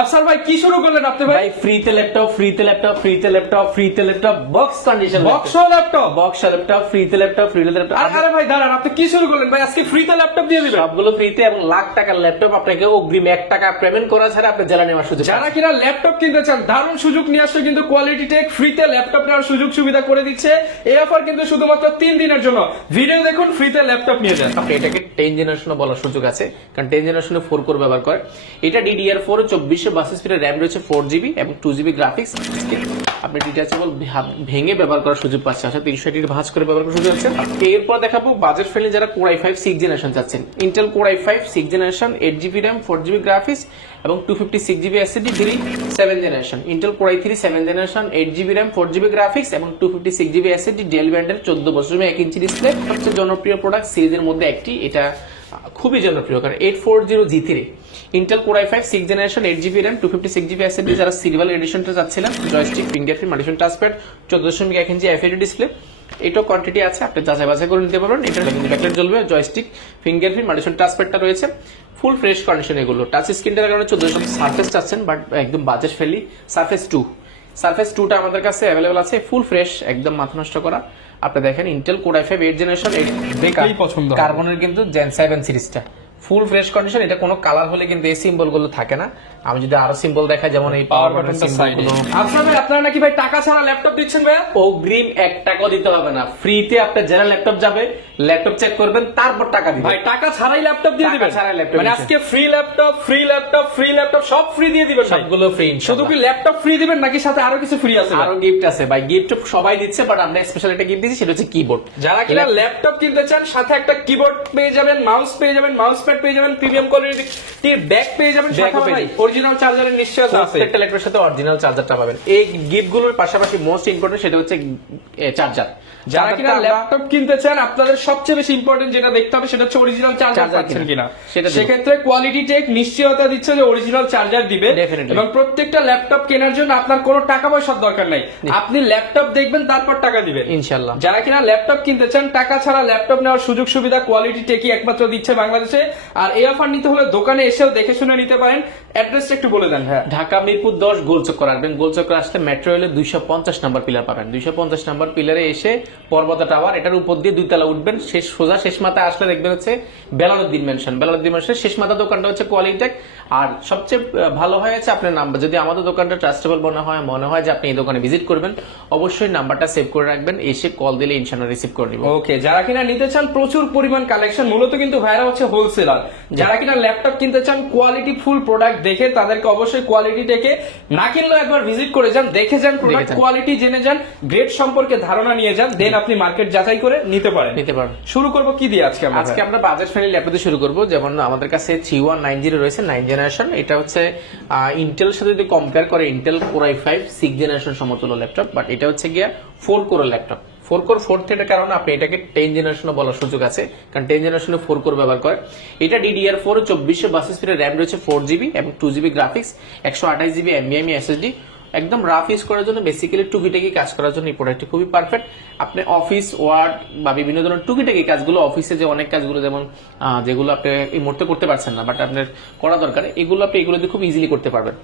আফসার ভাই কি শুরু করলেন আপনি ভাই? ভাই ফ্রিতে ল্যাপটপ ফ্রিতে ল্যাপটপ ফ্রিতে ল্যাপটপ ফ্রিতে laptop box condition box laptop box laptop ফ্রিতে ল্যাপটপ ফ্রিতে ল্যাপটপ আরে ভাই দাঁড়ান, আপনি কি শুরু করলেন ভাই? আজকে ফ্রিতে ল্যাপটপ দিয়ে দিবেন? সবগুলো ফ্রিতে এবং লাখ টাকার ল্যাপটপ আপনাকে অগ্রিম 1 টাকা পেমেন্ট করা ছাড়া আপনি জ্বালা নেওয়ার সুযোগ যারা কিনা ল্যাপটপ কিনতে চান দারুণ সুযোগ নিয়ে আসছে, কিন্তু কোয়ালিটি টেক ফ্রিতে ল্যাপটপ নেওয়ার সুযোগ সুবিধা করে দিচ্ছে। এই অফার কিন্তু শুধুমাত্র 3 দিনের জন্য। ভিডিও দেখুন, ফ্রিতে ল্যাপটপ নিয়ে যান। আপনি এটাকে 10 জেনারেশন বলার সুযোগ আছে, কারণ 10 জেনারেশনে 4 কোর ব্যবহার করে। এটা DDR4 2422 স্পিডের র‍্যাম রয়েছে 4GB এবং 2GB গ্রাফিক্স। আপনি ডিটাচেবল ভেঙে ব্যবহার করার সুযোগ পাচ্ছেন, অর্থাৎ 360 ভাঁজ করে ব্যবহার করার সুযোগ আছে। এরপর দেখাবো বাজেট ফ্রেন্ডলি যারা Core i5 6 জেনারেশন চাচ্ছেন। Intel Core i5 6 generation 8GB RAM 4GB graphics এবং 256GB SSD 7 generation. Intel Core i3 7 generation 8GB RAM 4GB graphics এবং 256GB SSD ডেল ব্যান্ডের 14.1 ইঞ্চি ডিসপ্লে। সবচেয়ে জনপ্রিয় প্রোডাক্ট সিরিজের মধ্যে একটি, এটা খুবই জনপ্রিয় কারণ 840G3 Intel Core i5 6 generation 8GB RAM 256GB SSD যারা সিলভার এডিশনটা চাচ্ছিলেন, joystick fingerprint মাল্টিফাঙ্কশন touchpad 14.1 inch FHD display. এটাও কোয়ান্টিটি আছে, আপনি যাচাই বাছাই করে নিতে পারবেন। এটা কিন্তু ব্যাকলাইট জ্বলবে, জয়স্টিক ফিঙ্গারপ্রিন্ট মাল্টিফাঙ্কশন টাচপ্যাডটা রয়েছে, ফুল ফ্রেশ কন্ডিশন। এগুলো টাচ স্ক্রিনটার কারণে 1400 সারফেস চাচ্ছেন, বাট একদম বাজেট ফ্রেন্ডলি। সারফেস 2টা আমাদের কাছে অ্যাভেলেবল আছে, ফুল ফ্রেশ, একদম মাথা নষ্ট করা। আপনি দেখেন ইন্টেল Core i5 8 জেনারেশন দেখলেই পছন্দ হবে। কার্বনের কিন্তু Gen 7 সিরিজটা ফুল ফ্রেশ কন্ডিশন। এটা কোনো কালার হলে কিন্তু এই সিম্বল গুলো থাকে না। আমি যদি আরো সিম্বল দেখাই, যেমন এই পাওয়ার বাটনটা সাইডে। আফসার ভাই আপনারা নাকি ভাই টাকা ছাড়া ল্যাপটপ দিচ্ছেন ভাই? অগ্রিম 1 টাকা দিতে হবে না, ফ্রিতে আপনার যারা ল্যাপটপ যাবে ল্যাপটপ চেক করবেন, তারপর টাকা দিবেন। ভাই টাকা ছাড়াই ল্যাপটপ দিয়ে দিবেন? টাকা ছাড়াই ল্যাপটপ মানে আজকে ফ্রি ল্যাপটপ সব ফ্রি দিয়ে দিবেন? সবগুলো ফ্রি। শুধু কি ল্যাপটপ ফ্রি দিবেন নাকি সাথে আরো কিছু ফ্রি আছে? আরো গিফট আছে ভাই, গিফট সবাই দিচ্ছে, বাট আমরা স্পেশাল একটা গিফট দিচ্ছি, সেটা হচ্ছে কিবোর্ড। যারা কিনা ল্যাপটপ কিনতে চান সাথে একটা কিবোর্ড পেয়ে যাবেন, মাউস পেয়ে যাবেন, মাউস প্যাড পেয়ে যাবেন, প্রিমিয়াম কোয়ালিটির ব্যাগ পেয়ে যাবেন, সাথে ভাই অরিজিনাল চার্জারের নিশ্চয়তা আছে। প্রত্যেকটা ল্যাপটপের সাথে অরিজিনাল চার্জারটা পাবেন। এই গিফটগুলোর পাশাপাশি মোস্ট ইম্পর্টেন্ট সেটা হচ্ছে চার্জার। যারা কিনা ল্যাপটপ কিনতে চান আপনাদের সবচেয়ে বেশি ইম্পর্টেন্ট যেটা দেখতে হবে সেটা হচ্ছে অরিজিনাল চার্জার পাচ্ছেন কিনা। সেক্ষেত্রে কোয়ালিটি টেক নিশ্চয়তা দিচ্ছে যে অরিজিনাল চার্জার দিবে, এবং প্রত্যেকটা ল্যাপটপ কেনার জন্য আপনার কোনো টাকা পয়সার দরকার নাই, আপনি ল্যাপটপ দেখবেন তারপর টাকা দিবেন ইনশাআল্লাহ। যারা কিনা ল্যাপটপ কিনতে চান টাকা ছাড়া ল্যাপটপ নেওয়ার সুযোগ সুবিধা কোয়ালিটি টেকই একমাত্র দিচ্ছে বাংলাদেশে। আর এই অফার নিতে হলে দোকানে এসেও দেখে শুনে নিতে পারেন। অ্যাড্রেসটা একটু বলে দেন। হ্যাঁ, ঢাকা মিরপুর 10 গোলচক্কর আসবেন। গোলচক্কর আসলে মেট্রো রেলে 250 নম্বর পিলার পাবেন। 250 নম্বর পিলারে এসে পর্বত টাওয়ার, এটার উপর দিয়ে 2 তলা উঠবেন, সোজা শেষ মাথায় আসলে দেখবেন হচ্ছে বেলালউদ্দিন মেনশন। বেলালউদ্দিন মেনশনের শেষ মাথা দোকানটা হচ্ছে কোয়ালিটি টেক। আর সবচেয়ে ভালো হয়েছে আপনার নাম্বার, যদি আমাদের দোকানটা ট্রাস্টেবল মনে হয় যে আপনি এই দোকানে ভিজিট করবেন, অবশ্যই নাম্বারটা সেভ করে রাখবেন, এসে কল দিলে ইনশাআল্লাহ রিসিভ করে নিব। ওকে, যারা কিনা নিতে চান প্রচুর পরিমাণ কালেকশন, মূলত কিন্তু ভাইরা হচ্ছে হোলসেলার। যারা কিনা ল্যাপটপ কিনতে চান কোয়ালিটি ফুল প্রোডাক্ট দেখে, তাদেরকে অবশ্যই কোয়ালিটি টেকে না কিনলেও একবার ভিজিট করে যান, দেখে যান, প্রোডাক্ট কোয়ালিটি জেনে যান, গ্রেড সম্পর্কে ধারণা নিয়ে যান, দেন আপনি মার্কেট যাচাই করে নিতে পারেন। শুরু করব কি দিয়ে আজকে? আজকে আমরা বাজেট ফ্রেন্ডলি ল্যাপটপ দিয়ে শুরু করব। যেমন আমাদের কাছে 3190 রয়েছে 9 জেনারেশন। এটা হচ্ছে ইন্টেল সাথে যদি কম্পেয়ার করে ইন্টেল Core i5 6 জেনারেশন সমতুল্য ল্যাপটপ, বাট এটা হচ্ছে গিয়া 4 কোর ল্যাপটপ। 4 কোর 4th এর কারণে আপনি এটাকে 10 জেনারেশন বলার সুযোগ আছে, কারণ 10 জেনারেশনে 4 কোর ব্যবহার করে। এটা DDR4 2422 স্পিডের র‍্যাম রয়েছে 4GB এবং 2GB graphics, 128GB NVMe SSD। একদম রাফ ইউজ করার জন্য, বেসিক্যালি টুকিটাকি কাজ করার জন্য এই প্রোডাক্টটি খুবই পারফেক্ট। আপনি অফিস ওয়ার্ড বা বিভিন্ন ধরনের টুকিটাকি কাজগুলো, অফিসে যে অনেক কাজগুলো যেমন যেগুলো আপনি এই মুহূর্তে করতে পারছেন না বাট আপনার করা দরকার, এগুলো আপনি এগুলো দিয়ে খুব ইজিলি করতে পারবেন।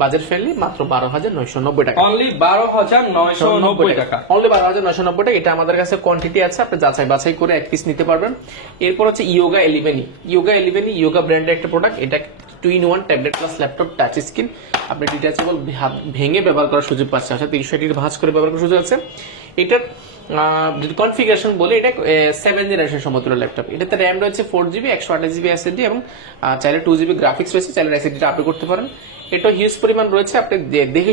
বাজেট ফ্রেন্ডলি, মাত্র 12,990 টাকা। অনলি 12,990 টাকা। অনলি 12,990 টাকা। এটা আমাদের কাছে কোয়ান্টিটি আছে, আপনি যাচাই বাছাই করে এক পিস নিতে পারবেন। এরপর হচ্ছে Yoga 11 Yoga ব্র্যান্ডের একটা প্রোডাক্ট। এটা 2-in-1 tablet plus laptop touch screen. আপনি ডিটাচেবল ভেঙে ব্যবহার করার সুযোগ পাচ্ছেন, অর্থাৎ 360 ভাঁজ করে ব্যবহার করার সুযোগ আছে। এটার যদি কনফিগারেশন বলি, এটা 7 জেনারেশন সমতুল্য ল্যাপটপ। এটাতে র‍্যাম রয়েছে 4GB 128GB SSD এবং চাইলে 2GB গ্রাফিক্স রয়েছে, চাইলে SSDটা আপডেট করতে পারেন। এটা হিউজ পরিমাণ রয়েছে, আপনি দেখে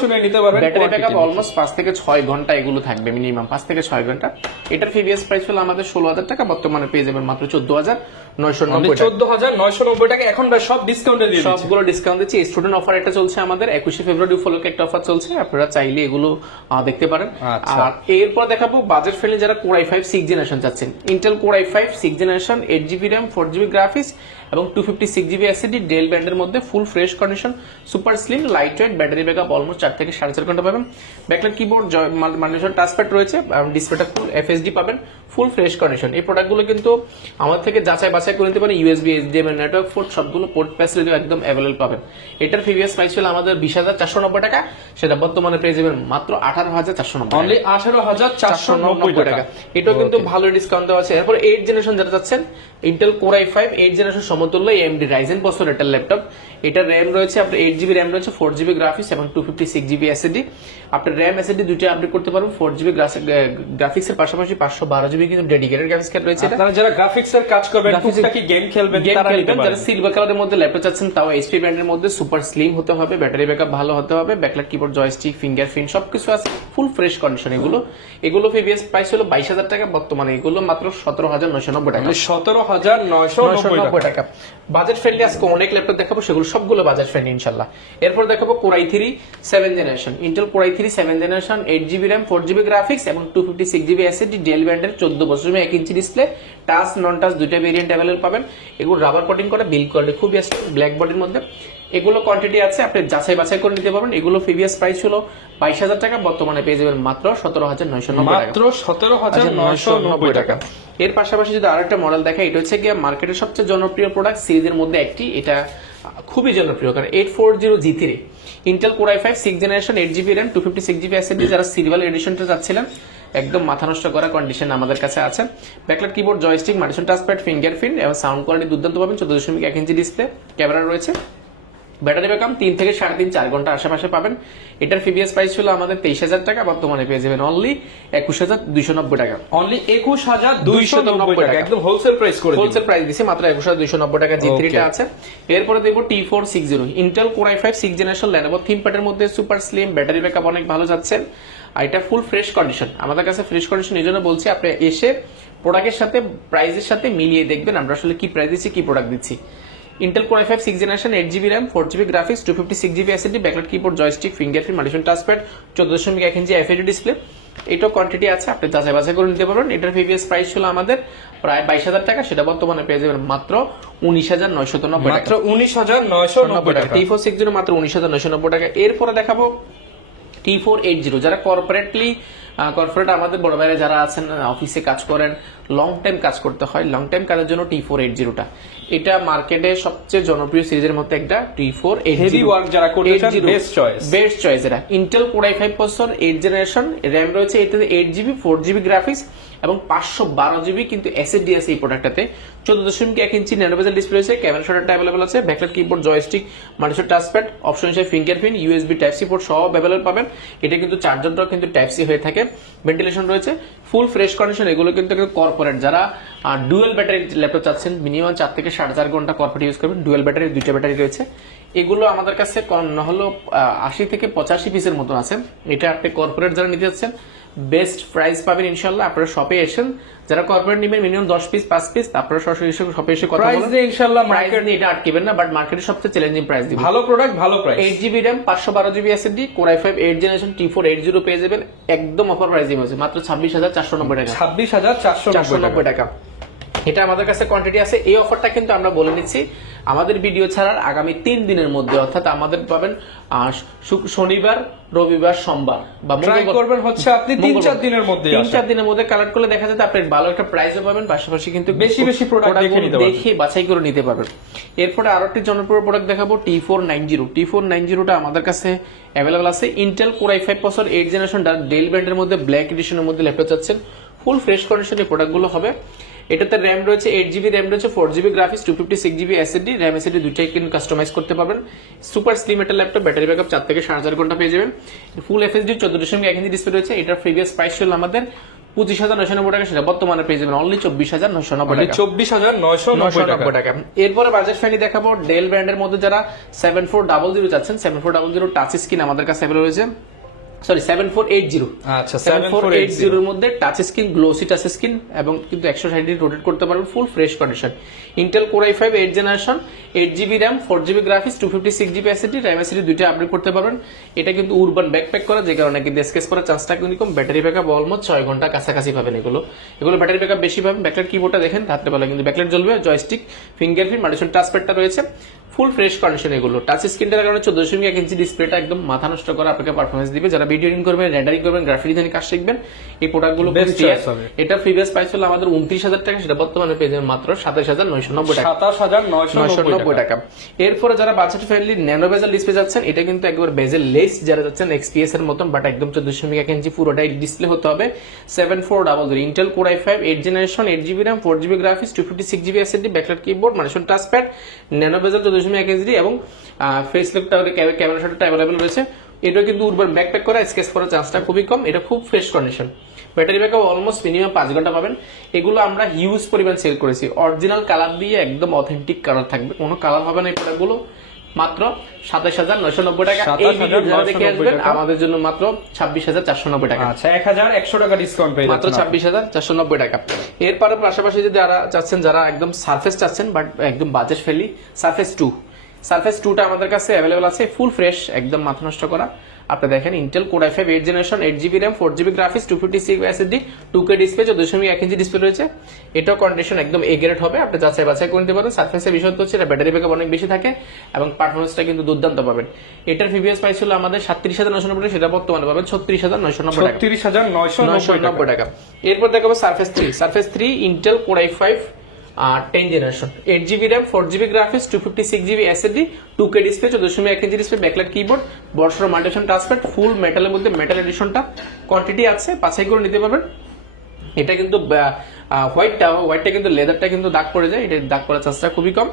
শুনে নিতে পারবেন। ব্যাটারি ব্যাকআপ অলমোস্ট 5 থেকে 6 ঘন্টা এগুলো থাকবে, মিনিমাম 5 থেকে 6 ঘন্টা। এটার প্রিভিয়াস প্রাইস হলো আমাদের 16,000 টাকা, বর্তমানে পেয়ে যাবেন মাত্র 14,990 টাকা। 14,990 টাকা। এখন ভাই সব ডিসকাউন্টে দিয়ে দিচ্ছি, সবগুলো ডিসকাউন্ট দিচ্ছি। স্টুডেন্ট অফার এটা চলছে আমাদের 21শে ফেব্রুয়ারি উপলক্ষে একটা অফার চলছে, আপনারা চাইলে এগুলো দেখতে পারেন। আর এরপর দেখাবো বাজেট ফ্রেন্ডলি যারা Core i5 6 জেনারেশন চাচ্ছেন। Intel Core i5 6 generation 8GB RAM 4GB graphics এবং 256GB SSD ডেল ব্যান্ডের মধ্যে, ফুল fresh condition, super slim, light weight, battery backup almost 4 থেকে 4.5 ঘন্টা পাবেন। ব্যাকলাইট কিবোর্ড, মাল্টিফাঙ্কশন টাচপ্যাড রয়েছে, ডিসপ্লেটা ফুল FHD পাবেন, ফুল ফ্রেশ কন্ডিশন। এই প্রোডাক্টগুলো কিন্তু আমার থেকে যাচাই বাছাই করে নিতে পারেন। ইউএসবি, এইচডিএমআই, নেটওয়ার্ক পোর্ট সবগুলো পোর্ট ফ্যাসিলিটি একদম অ্যাভেলেবল পাবেন। এটার প্রিভিয়াস প্রাইস ছিল আমাদের 20,490 টাকা, সেটা বর্তমানে পেয়ে যাবেন মাত্র 18,490 অনলি 18,490 টাকা। এটাও কিন্তু ভালো ডিসকাউন্ট দেওয়া আছে। এরপর 8 জেনারেশন যেটা চাচ্ছেন, ইন্টেল কোর i5 8 জেনারেশন সমতুল্য AMD রাইজেন প্রসেসর একটা ল্যাপটপ। এটা র্যাম রয়েছে আপনার 8GB র্যাম রয়েছে, 4GB গ্রাফিক্স এবং 256GB SSD। আপনার র্যাম SSD দুইটা আপডেট করতে পারবেন। 4GB গ্রাফিক্স এর পাশাপাশি 512GB কিন্তু ডেডিকেটেড গ্রাফিক্স কার্ড রয়েছে। আপনারা যারা গ্রাফিক্স এর কাজ করবেন, টুকটাকি গেম খেলবেন, তারা নিতে পারেন। যারা সিলভার কালারের মধ্যে ল্যাপটপ চাচ্ছেন, তাও HP ব্র্যান্ডের মধ্যে সুপার স্লিম হতে হবে, ব্যাটারি ব্যাকআপ ভালো হতে হবে, ব্যাকলাইট কিবোর্ড, জয়স্টিক, ফিঙ্গারপ্রিন্ট সবকিছু আছে, ফুল ফ্রেশ কন্ডিশন। এগুলো প্রিভিয়াস প্রাইস হলো 22,000 টাকা, বর্তমানে এগুলো মাত্র 17,990 টাকা। 17,990 টাকা বাজেট ফ্রেন্ডলি। আজকে অনেক ল্যাপটপ দেখাবো, সেগুলো সবগুলো বাজেট ফ্রেন্ডলি ইনশাআল্লাহ। এরপর দেখাবো core i3 7 generation, Intel core i3 7 generation, 8GB RAM, 4GB graphics এবং 256GB SSD, ডেল ব্র্যান্ডের 14.1 ইঞ্চি ডিসপ্লে, টাচ নন টাচ দুইটা ভেরিয়েন্ট अवेलेबल পাবেন। এগুলো রাবার কোটিং করা, বিল্ড কোয়ালিটি খুবই আছে, ব্ল্যাক বডির মধ্যে। এগুলো কোয়ান্টিটি আছে, আপনি যাচাই বাছাই করে নিতে পারবেন। এগুলো প্রিভিয়াস প্রাইস ছিল 22,000 টাকা, বর্তমানে পেয়ে যাবেন মাত্র 17,990 টাকা, মাত্র 17,990 টাকা। এর পাশাপাশি যদি আরেকটা মডেল দেখা, এটা হচ্ছে গিয়ে মার্কেটের সবচেয়ে জনপ্রিয় প্রোডাক্ট সিরিজের মধ্যে একটি। এটা খুবই জনপ্রিয় কারণ 840G3 Intel core i5 6 generation, 8GB RAM, 256GB SSD। যারা সিলভার এডিশনটা চাচ্ছিলেন, একদম মাথা নষ্ট করা কন্ডিশন আমাদের কাছে আছে। Backlight keyboard, joystick, multifunction touchpad, fingerprint এবং সাউন্ড কোয়ালিটি দুর্দান্ত পাবেন। 14.1 ইঞ্চি ডিসপ্লে, ক্যামেরা রয়েছে, ব্যাটারি ব্যাকআপ 3 থেকে 3.5-4 ঘন্টা আশেপাশে পাবেন। এটার প্রিভিয়াস প্রাইস ছিল আমাদের 23,000 টাকা, বর্তমানে পেয়ে যাবেন অনলি 21,290 টাকা। অনলি 21,290 টাকা, একদম হোলসেল প্রাইস করে দিন। হোলসেল প্রাইস দিছি মাত্র 21,290 টাকা। G3 টা আছে। এরপরে দেব T460 Intel core i5 6 generation, Lenovo ThinkPad-এর মধ্যে সুপার স্লিম, ব্যাটারি ব্যাকআপ অনেক ভালো যাচ্ছেন। আর এটা ফুল ফ্রেশ কন্ডিশন। আমাদের কাছে ফ্রেশ কন্ডিশন এই জন্য বলছি, আপনি এসে প্রোডাক্টের সাথে প্রাইসের সাথে মিলিয়ে দেখবেন আমরা আসলে কি প্রাইস দিচ্ছি, কি প্রোডাক্ট দিচ্ছি। Intel core i5 6 generation, 8GB RAM, 4GB graphics, 256GB SSD, backlight keyboard, joystick, fingerprint, multifunction touchpad, 14.1 inch FHD display. এটাও কোয়ান্টিটি আছে, আপনি যাচাই বাছাই করে নিতে পারবেন। এটার প্রিভিয়াস প্রাইস ছিল আমাদের প্রায় 22,000 টাকা, সেটা বর্তমানে পেয়ে যাবেন মাত্র 19,990 টাকা, মাত্র 19,990 টাকা। T460 মাত্র 19,990 টাকা। এরপরে দেখাবো T480, যারা কর্পোরেট আমাদের বড় ভাইরা যারা আছেন, অফিসে কাজ করেন, লং টাইম কাজ করতে হয়, লং টাইম কাজের জন্য T480টা এটা মার্কেটে সবচেয়ে জনপ্রিয় সিরিজের মধ্যে একটা। T480 হেভি ওয়ার্ক যারা করতে চান, বেস্ট চয়েস এটা। Intel core i5 processor, 8 generation, RAM রয়েছে এতে 8GB, 4GB গ্রাফিক্স এবং 512GB কিন্তু SSD আছে এই প্রোডাক্টটাতে। 14.1 ইঞ্চি ন্যানোভেজেল ডিসপ্লে রয়েছে, ক্যামেরা শটারটা अवेलेबल আছে, backlight keyboard, joystick, multifunction touchpad, option হিসেবে fingerprint, USB type C port সব अवेलेबल পাবেন। এটা কিন্তু চার্জারটাও কিন্তু টাইপ সি হয়ে থাকে, ভেন্টিলেশন রয়েছে, ফুল ফ্রেশ কন্ডিশন। এগুলো কিন্তু কর্পোরেট যারা ডুয়েল ব্যাটারি ল্যাপটপ চাচ্ছেন, মিনিমাম 4 থেকে 4.5 ঘন্টা কর্পোরেট ইউজ করবেন, ডুয়েল ব্যাটারি, দুইটা ব্যাটারি রয়েছে। এগুলো আমাদের কাছে কম না হলো 80 থেকে 85 পিসের মতো আছে। এটা আপনি কর্পোরেট যারা নিতে যাচ্ছেন, বেস্ট প্রাইস পাবেন ইনশাআল্লাহ। আপনারা শপে এসেন, যারা কর্পোরেট নেবেন মিনিমাম 10 পিস 5 পিস, আপনারা সরাসরি শপে এসে কথা বলুন। ইনশাআল্লাহ মার্কেট নিয়ে এটা আটকেবেন না, বাট মার্কেটের সবচেয়ে চ্যালেঞ্জিং প্রাইস দিবেন। ভালো প্রোডাক্ট, ভালো price. 8GB RAM, 512GB SSD, core i5 8 generation, T480 পেয়ে যাবেন একদম অফার প্রাইস দিবেন মাত্র 26,490 টাকা, 26,490 টাকা। এটা আমাদের কাছে কোয়ান্টিটি আছে। এই অফারটা কিন্তু আমরা বলে নিচ্ছি আমাদের ভিডিও ছাড়ার আগামী 3 দিনের মধ্যে, অর্থাৎ আমাদের পাবেন শনিবার, রবিবার, সোমবার বা ট্রাই করবেন হচ্ছে আপনি 3-4 দিনের মধ্যে। 3-4 দিনের মধ্যে কালেক্ট করলে দেখা যাবে আপনি ভালো একটা প্রাইসও পাবেন, পাশাপাশি কিন্তু বেশি প্রোডাক্ট দেখে বাছাই করে নিতে পারবেন। এরপরে আরো একটি জনপ্রিয় প্রোডাক্ট দেখাবো T490। T490টা আমাদের কাছে अवेलेबल আছে। Intel core i5 processor, 8 generation, Dell ব্র্যান্ডের মধ্যে ব্ল্যাক এডিশনের মধ্যে ল্যাপটপ চাচ্ছেন, ফুল ফ্রেশ কন্ডিশনের প্রোডাক্টগুলো হবে। এটাতে র্যাম রয়েছে 8GB র্যাম রয়েছে, 4GB graphics, 256GB SSD, RAM SSD দুইটাই কিন্তু কাস্টমাইজ করতে পারবেন। সুপার স্লিম একটা ল্যাপটপ, ব্যাটারি ব্যাকআপ 4 থেকে 4.5 ঘন্টা পেয়ে যাবেন। ফুল FHD 14.1 ইঞ্চি ডিসপ্লে রয়েছে। এটার প্রিভিয়াস প্রাইস ছিল আমাদের 25,990 টাকা, সেটা বর্তমানে পেয়ে যাবেন অনলি 24,990 টাকা, 24,990 টাকা। এরপরে বাজাজ ফ্যানি দেখাবো ডেল ব্র্যান্ডের মধ্যে যারা 7400 চাচ্ছেন, 7400 টাচ স্ক্রিন আমাদের কাছে अवेलेबल রয়েছে। সরি 7480, আচ্ছা 7480 এর মধ্যে touch screen, glossy touch screen এবং কিন্তু 160 ডিগ্রি রোটেট করতে পারবেন, ফুল fresh condition. Intel core i5 8 generation, 8GB RAM, 4GB graphics, 256GB SSD, RAM SSD দুইটা আপডেট করতে পারবেন। এটা কিন্তু উরবান ব্যাকপ্যাক করা, যে কারণে কিন্তু স্কেচ করার চান্সটা কিন্তু কম। ব্যাটারি ব্যাকআপ অলমোস্ট 6 ঘন্টা কাছাকাছি পাবেন। এগুলো ব্যাটারি ব্যাকআপ বেশি পাবেন। ব্যাকলাইট কিবোর্ডটা দেখেন রাত্রেবেলা কিন্তু ব্যাকলাইট জ্বলবে, জয়স্টিক, ফিঙ্গারপ্রিন্ট, মাল্টিশন টাচপ্যাডটা রয়েছে, ফুল ফ্রেশ কন্ডিশন এগুলো। টাচ স্ক্রিনটার কারণে 14.1 ইঞ্চি ডিসপ্লেটা একদম মাথা নষ্ট করে আপনাকে পারফরমেন্স দিবে। যারা ভিডিও এডিটিং করবেন, রেন্ডারিং করবেন, গ্রাফিক ডিজাইনের কাজ শিখবেন, এই প্রোডাক্টগুলো এটা প্রিভিয়াস প্রাইস ছিল আমাদের 29,000 টাকা, সেটা বর্তমানে পেয়ে যাবেন মাত্র 27,990 টাকা। 27,990 টাকা। এরপরে যারা বাজেট ফ্রেন্ডলি ন্যানো বেজেল ডিসপ্লে যাচ্ছেন, এটা কিন্তু একবার বেজেল লেস যারা যাচ্ছেন XPS এর মতন, বাট একদম 14.1 ইঞ্চি পুরোটাই ডিসপ্লে হতে হবে। 7400 Intel core i5 8 generation 8GB RAM 4GB graphics 256GB SSD backlight keyboard মানুষের টাচপ্যাড ন্যানো বেজেল 14.1 ইঞ্চি এবং ফেস লক ক্যামেরা শটটা अवेलेबल রয়েছে। এটা কিন্তু উর্বর ব্যাকপ্যাক করা স্কেচ করার চান্সটা খুবই কম। এটা খুব fresh condition. Battery backup almost minimum 5 ঘন্টা পাবেন। এগুলো আমরা হিউজ পরিমাণ সেল করেছি। অরিজিনাল কালার দিয়ে একদম অথেন্টিক কালার থাকবে, কোনো কালার হবে না এই প্রোডাক্টগুলো। মাত্র 27,990 টাকা। এই ভিডিও যারা দেখে আসবেন আমাদের জন্য মাত্র 26,490 টাকা। আচ্ছা 1,100 টাকা ডিসকাউন্ট পেয়ে মাত্র 26,490 টাকা। এরপরে পাশাপাশি যদি যারা চাচ্ছেন, যারা একদম সারফেস চাচ্ছেন বাট একদম বাজেট ফ্রেন্ডলি, সারফেস 2টা আমাদের কাছে अवेलेबल আছে, ফুল ফ্রেশ একদম মাথা নষ্ট করা। আপনি দেখেন Intel core i5 8 generation 8GB RAM 4GB graphics 256 SSD 2K display 14.1 inch display রয়েছে। এটাও কন্ডিশন একদম এ গ্রেড হবে, আপনি যাচাই বাছাই করে নিতে পারেন। সারফেসের বিষয় হচ্ছে এটা ব্যাটারি ব্যাকআপ অনেক বেশি থাকে এবং পারফরম্যান্সটা কিন্তু দুর্দান্ত পাবেন। এটার প্রিভিয়াস প্রাইস ছিল আমাদের 37,990 টাকা, সেটা বর্তমানে পাবেন 36,990 টাকা। 36,990 টাকা। এরপর দেখাবো surface 3 Intel core i5 10 generation 8GB RAM 4GB graphics 256GB SSD 2K display 14.1 inch display backlight keyboard বড়সড় মাল্টিফাংশন টাচপ্যাড ফুল মেটালের মধ্যে মেটাল এডিশনটা কোয়ান্টিটি আছে, বাছাই করে নিতে পারবেন। এটা কিন্তু হোয়াইটটা কিন্তু লেদারটা কিন্তু দাগ পড়ে যায়, এটা দাগ পড়ার চান্সটা খুবই কম।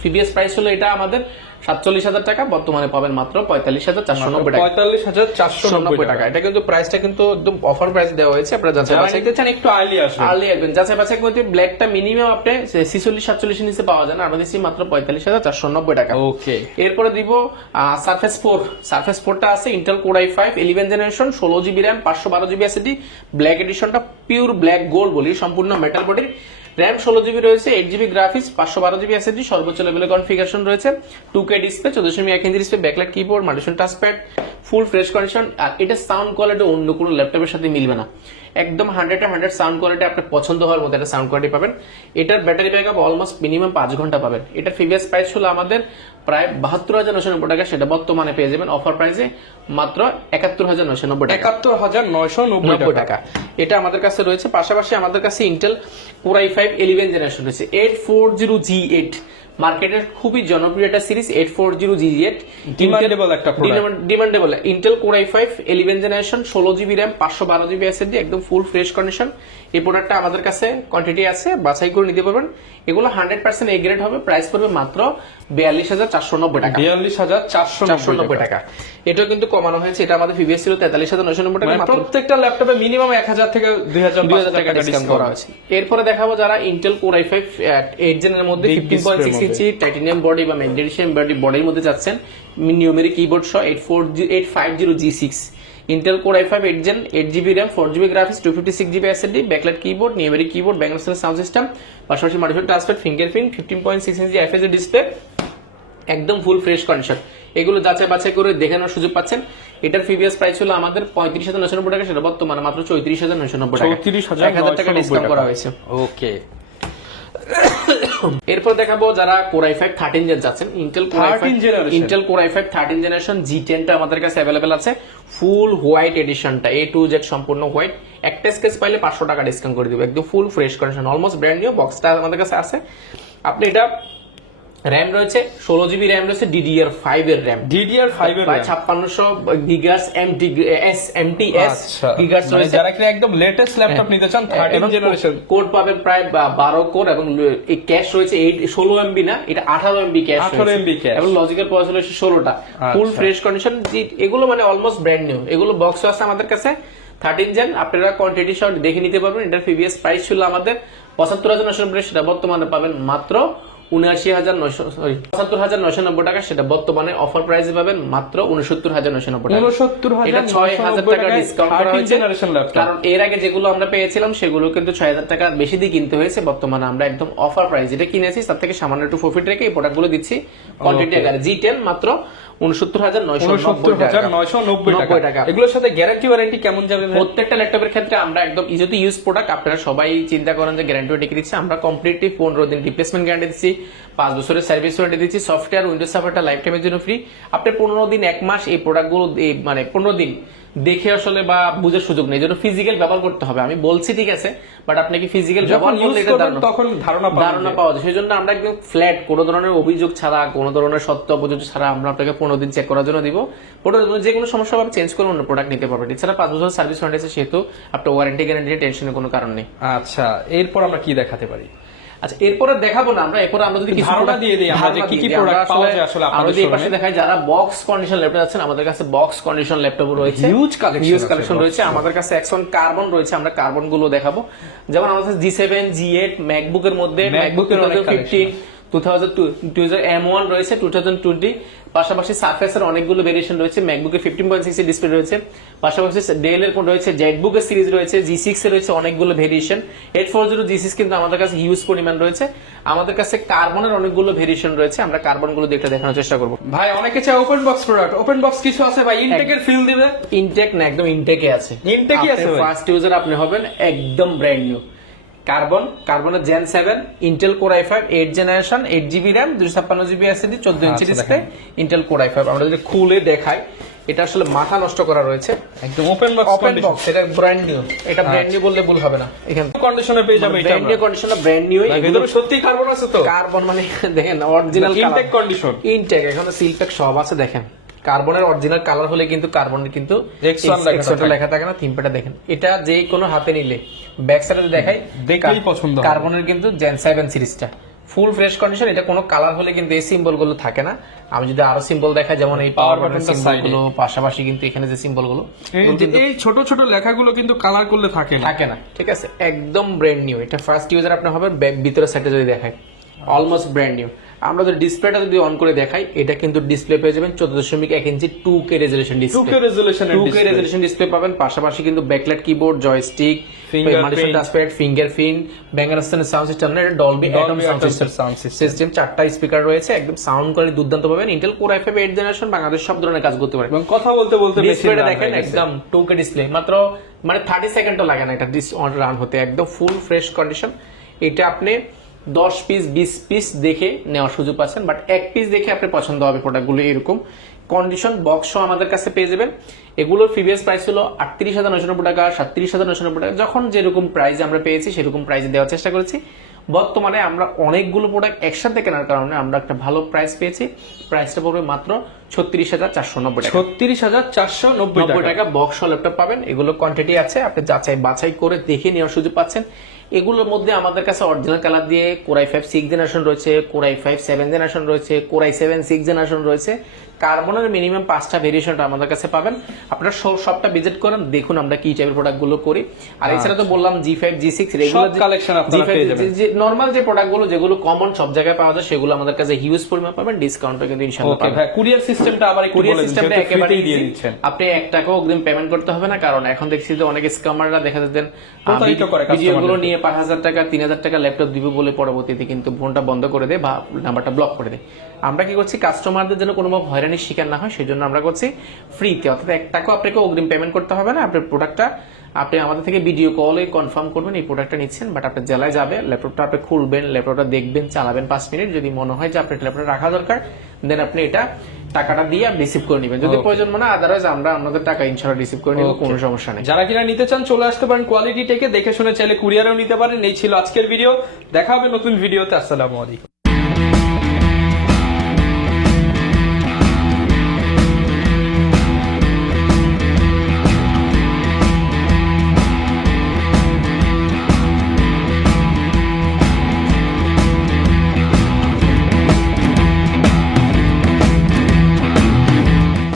প্রিভিয়াস প্রাইস হলো এটা আমাদের 47,000 টাকা, বর্তমানে পাবেন মাত্র 45,490 টাকা। 45,490 টাকা। এটা কিন্তু প্রাইসটা কিন্তু একদম অফার প্রাইস দেওয়া হয়েছে। আপনারা যাচাই বাছাই নিতে চান একটু আর্লি আসবেন, যাচাই বাছাই করতে। ব্ল্যাকটা মিনিমাম আপনি 46-47 নিচে পাওয়া যায় না, আমরা দিচ্ছি মাত্র 45,490 টাকা। ওকে। এরপরে দিব সারফেস 4টা আছে Intel core i5 11 generation 16GB RAM 512GB SSD black এডিশনটা পিওর ব্ল্যাক গোল্ড বলি, সম্পূর্ণ মেটাল বডি। RAM 16GB রয়েছে 8GB গ্রাফিক্স 512GB SSD সর্বোচ্চ লেভেলের কনফিগারেশন রয়েছে। 2K display 14.1 inch display backlight keyboard multifunction touchpad full fresh condition. আর এটা sound quality অন্য কোনো ল্যাপটপের সাথে মিলবে না, একদম 100 সাউন্ড কোয়ালিটি আপনার পছন্দ হওয়ার মতো একটা সাউন্ড কোয়ালিটি পাবেন। এটার ব্যাটারি ব্যাকআপ অলমোস্ট মিনিমাম 5 ঘন্টা পাবেন। এটার প্রিভিয়াস প্রাইস ছিল আমাদের প্রায় 72,990 টাকা, সেটা বর্তমানে পেয়ে যাবেন অফার প্রাইসে মাত্র 71,990 টাকা। 71,990 টাকা। এটা আমাদের কাছে রয়েছে। পাশাপাশি আমাদের কাছে ইন্টেল কোর i5 11 জেনারেশন রয়েছে 840G8 মার্কেটের খুবই জনপ্রিয় একটা সিরিজ 840G8 ডিমান্ডেবল একটা product, demandable Intel core i5 11 generation 16GB RAM 512GB SSD একদম ফুল ফ্রেশ কন্ডিশন। এই প্রোডাক্টটা আমাদের কাছে কোয়ান্টিটি আছে, বাছাই করে নিতে পারবেন। এগুলো 100% এ গ্রেড হবে, প্রাইস পড়বে মাত্র 42,490 টাকা। 42,490 টাকা। এটাও কিন্তু কমানো হয়েছে, এটা আমাদের প্রিভিয়াস ছিল 43,990 টাকা। প্রত্যেকটা ল্যাপটপে মিনিমাম 1,000 থেকে 2,000 টাকা ডিসকাউন্ট করা হয়েছে। এরপরে দেখাবো যারা ইন্টেল কোর i5 8 জেনের মধ্যে 15.6 ইঞ্চি টাইটানিয়াম বডি বা ম্যাগনেসিয়াম বডির মধ্যে যাচ্ছেন, নিউমেরিক কিবোর্ড সহ 850G6 Intel core i5 8 gen 8GB RAM 4GB graphics 256GB SSD backlight keyboard numeric keyboard backlight sound system পাশাপাশি multifunction touchpad fingerprint 15.6 inch IPS display একদম full fresh condition. এগুলো যাচাই বাছাই করে দেখানোর সুযোগ পাচ্ছেন। এটার প্রিভিয়াস প্রাইস ছিল আমাদের 35,990 টাকা, সেটা বর্তমানে মাত্র 34,990 টাকা। 34,990 টাকা ডিসকাউন্ট করা হয়েছে। ওকে। এরপর দেখাবো যারা কোর i5 13 জেন যাচ্ছেন Intel core i5 13 generation G10 টা আমাদের কাছে अवेलेबल আছে। ফুল হোয়াইট এডিশনটা A to Z সম্পূর্ণ হোয়াইট, একটা স্কেচ পাইলে 500 টাকা ডিসকাউন্ট করে দিব, একদম full fresh condition almost brand new. বক্সটা আমাদের কাছে আছে। আপনি এটা RAM রয়েছে 16GB RAM রয়েছে DDR5 এর RAM, DDR5 এর 5600 গিগাস MTS গিগাস রয়েছে। যারা কি একদম লেটেস্ট ল্যাপটপ নিতে চান 13 জেনারেশন কোড পাবেন প্রায় 12 কোর এবং এই ক্যাশ রয়েছে 16 MB না, এটা 18 MB ক্যাশ, 18 MB ক্যাশ এবং লজিক্যাল প্রসেসর রয়েছে 16টা ফুল ফ্রেশ কন্ডিশন। এগুলো মানে অলমোস্ট ব্র্যান্ড নিউ। এগুলো বক্স আছে আমাদের কাছে 13 জেন, আপনারা কোয়ান্টিটি শট দেখে নিতে পারবেন। এটার প্রিভিয়াস প্রাইস ছিল আমাদের 75,990, সেটা বর্তমানে পাবেন মাত্র 75,990 টাকা, সেটা বর্তমানে অফার প্রাইসে পাবেন মাত্র 69,990 টাকা। 6,000 টাকা ডিসকাউন্ট করা হয়েছে, কারণ এর আগে যেগুলো আমরা পেয়েছিলাম সেগুলো কিন্তু 6,000 টাকা বেশি দিয়ে কিনতে হয়েছে। বর্তমানে আমরা একদম অফার প্রাইস যেটা কিনেছি তার থেকে সামান্য একটু প্রফিট রেখে এই প্রোডাক্টগুলো দিচ্ছি কোয়ান্টিটি আকারে। G10 মাত্র 69,990 টাকা। এগুলোর সাথে গ্যারান্টি ওয়ারেন্টি কেমন যাবে ভাই? প্রত্যেকটা ল্যাপটপের ক্ষেত্রে আমরা একদম যেহেতু ইউজ প্রোডাক্ট, আপনারা সবাই চিন্তা করেন যে গ্যারান্টি ওয়ারেন্টি দিচ্ছি, আমরা কমপ্লিটলি 15 দিন রিপ্লেসমেন্ট গ্যারান্টি দিচ্ছি, 5 বছরের সার্ভিস ওয়ারেন্টি দিচ্ছি, সফটওয়্যার উইন্ডোজ সার্ভারটা লাইফ টাইমের জন্য ফ্রি। আপনি 15 দিন 1 মাস এই প্রোডাক্টগুলো মানে 15 দিন দেখে আসলে বা বুঝার সুযোগ নেই, যেন ফিজিক্যাল ব্যবহার করতে হবে। আমি বলছি ঠিক আছে, বাট আপনাকে ফিজিক্যাল ব্যবহার করলে এটা তখন ধারণা পাওয়া যায়। সেই জন্য আমরা একদম ফ্ল্যাট, কোনো ধরনের অভিযোগ ছাড়া, কোনো ধরনের সত্য অভিযোগ ছাড়া আমরা আপনাকে 15 দিন চেক করার জন্য দিব। 15 দিন যে কোনো সমস্যা হবে চেঞ্জ করে অন্য প্রোডাক্ট নিতে পারবেন। এছাড়া 5 বছর সার্ভিস ওয়ারেন্টি আছে, সেহেতু আপনার ওয়ারেন্টি গ্যারান্টি টেনশনের কোনো কারণ নেই। আচ্ছা, এরপর আমরা কি দেখাতে পারি? আচ্ছা, এরপরে দেখাবো না আমরা, এরপর আমরা যদি কিছু ধারণা দিয়ে দিই আমরা যে কি কি প্রোডাক্ট পাওয়া যায় আসলে আমরা যদি এই পাশে দেখাই, যারা বক্স কন্ডিশন ল্যাপটপ আছেন, আমাদের কাছে বক্স কন্ডিশন ল্যাপটপ রয়েছে, হিউজ কালেকশন রয়েছে। আমাদের কাছে Axon কার্বন রয়েছে, আমরা কার্বন গুলো দেখাবো। যেমন আমাদের কাছে G7, G8 ম্যাকবুকের মধ্যে ম্যাকবুক 2015, 2002 M1 রয়েছে, 2020 পাশাপাশি সারফেসের অনেকগুলো ভেরিয়েশন রয়েছে, ম্যাকবুকের 15.6 এর ডিসপ্লে রয়েছে, পাশাপাশি ডেল এর কোন রয়েছে, জেটবুকের সিরিজ রয়েছে, G6 এর রয়েছে অনেকগুলো ভেরিয়েশন, 840 G6 কিন্তু আমাদের কাছে হিউজ পরিমাণ রয়েছে। আমাদের কাছে কার্বনের অনেকগুলো ভেরিয়েশন রয়েছে, আমরা কার্বন গুলো দেখতে দেখানোর চেষ্টা করব। ভাই অনেকে চায় open box product, open box কিছু আছে ভাই? ইনটেকের ফিল দিবে? ইনটেক না, একদম ইনটেকে আছে। ইনটেকই আছে ভাই, ফার্স্ট ইউজার আপনি হবেন, একদম ব্র্যান্ড নিউ কার্বনের Gen 7 Intel core i5 8 generation, 8GB RAM, 256GB SSD, 14 inch display, Intel core i5। আমরা যদি খুলে দেখাই, এটা আসলে মাথা নষ্ট করা রয়েছে, একদম ওপেন বক্স। এটা ব্র্যান্ড নিউ, এটা ব্র্যান্ড নিউ বললে ভুল হবে না। এখানে কন্ডিশনে পেয়ে যাবে, এটা ব্র্যান্ড নিউ কন্ডিশনে, ব্র্যান্ড নিউ। এগুলো সত্যি কার্বন আছে তো? কার্বন মানে দেখেন অরিজিনাল ইনটেক কন্ডিশন, ইনটেক, এখানে সিল প্যাক সব আছে। দেখেন কার্বনের অরিজিনাল কালার হলে কিন্তু কার্বনের কিন্তু Axon লেখা থাকে না। থিমটা দেখেন, এটা যে কোনো হাতে নিলে ব্যাক সাইডে দেখাই দেখলেই পছন্দ হবে। কার্বনের কিন্তু Gen 7 সিরিজটা ফুল ফ্রেশ কন্ডিশন। এটা কোনো কালার হলে কিন্তু এই সিম্বল গুলো থাকে না। আমি যদি আরো সিম্বল দেখাই, যেমন এই পাওয়ার বাটনের সিম্বল গুলো, পাশাপাশি কিন্তু এখানে যে সিম্বল গুলো, এই ছোট ছোট লেখাগুলো কিন্তু কালার করলে থাকে না। ঠিক আছে, একদম ব্র্যান্ড নিউ। এটা ফার্স্ট ইউজার আপনি হবে। ভিতরের সাইডে যদি দেখাই, অলমোস্ট ব্র্যান্ড নিউ। আমরা যদি ডিসপ্লেটা যদি অন করে দেখাই, এটা কিন্তু ডিসপ্লে পেয়ে যাবেন 14.1 inch 2K resolution display, 2K resolution display পাবেন। পাশাপাশি কিন্তু backlight keyboard, joystick, multipad touchpad, fingerprint, ব্যাঙ্গারস্টনের সাউন্ড সিস্টেম, এটা ডলবি অ্যাটম সাউন্ড সিস্টেম, 4টা স্পিকার রয়েছে, একদম সাউন্ড কোয়ালিটি দুর্দান্ত পাবেন। Intel core i5 8 generation, Bangladesh সব ধরনের কাজ করতে পারে। এবং কথা বলতে বলতে ডিসপ্লেটা দেখেন, একদম 2K ডিসপ্লে, মাত্র মানে 30 সেকেন্ডও লাগে না এটা রান হতে, একদম ফুল ফ্রেশ কন্ডিশন। এটা আপনি 10 পিস 20 পিস দেখে নেওয়ার সুযোগ পাচ্ছেন, বাট এক পিস দেখে আপনার পছন্দ হবে প্রোডাক্টগুলো। এরকম কন্ডিশন বক্স সহ আমাদের কাছে পেয়ে যাবেন। এগুলোর প্রিভিয়াস প্রাইস ছিল 38,990 টাকা, 37,990 টাকা। যখন যেরকম প্রাইস আমরা পেয়েছি সেরকম প্রাইসে দেওয়ার চেষ্টা করেছি। বর্তমানে আমরা অনেকগুলো প্রোডাক্ট একসাথে কেনার কারণে আমরা একটা ভালো প্রাইস পেয়েছি। প্রাইসটা পড়বে মাত্র 36,490 টাকা। 36,490 টাকা বক্স ল্যাপটপ পাবেন। এগুলো কোয়ান্টিটি আছে, আপনি যাচাই বাছাই করে দেখে নেওয়ার সুযোগ পাচ্ছেন। এগুলোর মধ্যে আমাদের কাছে অরিজিনাল কালার দিয়ে কোর i5 6 জেনারেশন রয়েছে, কোর i5 7 জেনারেশন রয়েছে, কোর i7 6 জেনারেশন রয়েছে। কার্বনের মিনিমাম 5টা ভেরিয়েশনটা আমাদের কাছে পাবেন। আপনারা সবটা ভিজিট করেন, দেখুন আমরা কি টাইপের প্রোডাক্ট গুলো করি। আর এছাড়া তো বললাম G5 G6 রেগুলার কালেকশন আপনারা পেয়ে যাবেন। নরমাল যে প্রোডাক্টগুলো যেগুলো কমন সব জায়গায় পাওয়া যায়, সেগুলো আমাদের কাছে হিউজ পরিমাণ পাবেন। ডিসকাউন্টও কিন্তু ইনশাআল্লাহ পাবেন। ভাই কুরিয়ার সিস্টেমটা আবার একটু বলে দিন, সিস্টেমটা একেবারে দিয়ে দিচ্ছেন। আপনি 1 টাকাও অগ্রিম পেমেন্ট করতে হবে না, কারণ এখন দেখছি যে অনেক স্ক্যামাররা দেখা যাচ্ছেন ভিডিওগুলো নিয়ে 5,000 টাকা 3,000 টাকা ল্যাপটপ দিবে বলে পরবর্তীতে কিন্তু ফোনটা বন্ধ করে দেয় বা নাম্বারটা ব্লক করে দেয়। আমরা কি করছি, কাস্টমারদের যেন কোনো হয়রানির শিকার না হয় সেজন্য আমরা করছি ফ্রিতে, অর্থাৎ 1 টাকাও আপনাকে অগ্রিম পেমেন্ট করতে হবে না। আপনার প্রোডাক্টটা আপনি আমাদের থেকে ভিডিও কলে কনফার্ম করবেন এই প্রোডাক্টটা নিচ্ছেন, বাট আপনার জেলায় যাবে, ল্যাপটপটা আপনি খুলবেন, ল্যাপটপটা দেখবেন, চালাবেন 5 মিনিট। যদি মনে হয় যে আপনার ল্যাপটপটা রাখা দরকার, দেন আপনি এটা টাকাটা দিয়ে রিসিভ করে নেবেন। যদি প্রয়োজন মনে হয়, আদারওয়াইজ আমরা আপনাদের টাকা ইনশাআল্লাহ রিসিভ করে নেব, কোনো সমস্যা নেই। যারা কিনা নিতে চান চলে আসতে পারেন কোয়ালিটি টেকে, দেখে শুনে চাইলে কুরিয়ারেও নিতে পারেন। এই ছিল আজকের ভিডিও, দেখা হবে নতুন ভিডিওতে। আসসালামু আলাইকুম।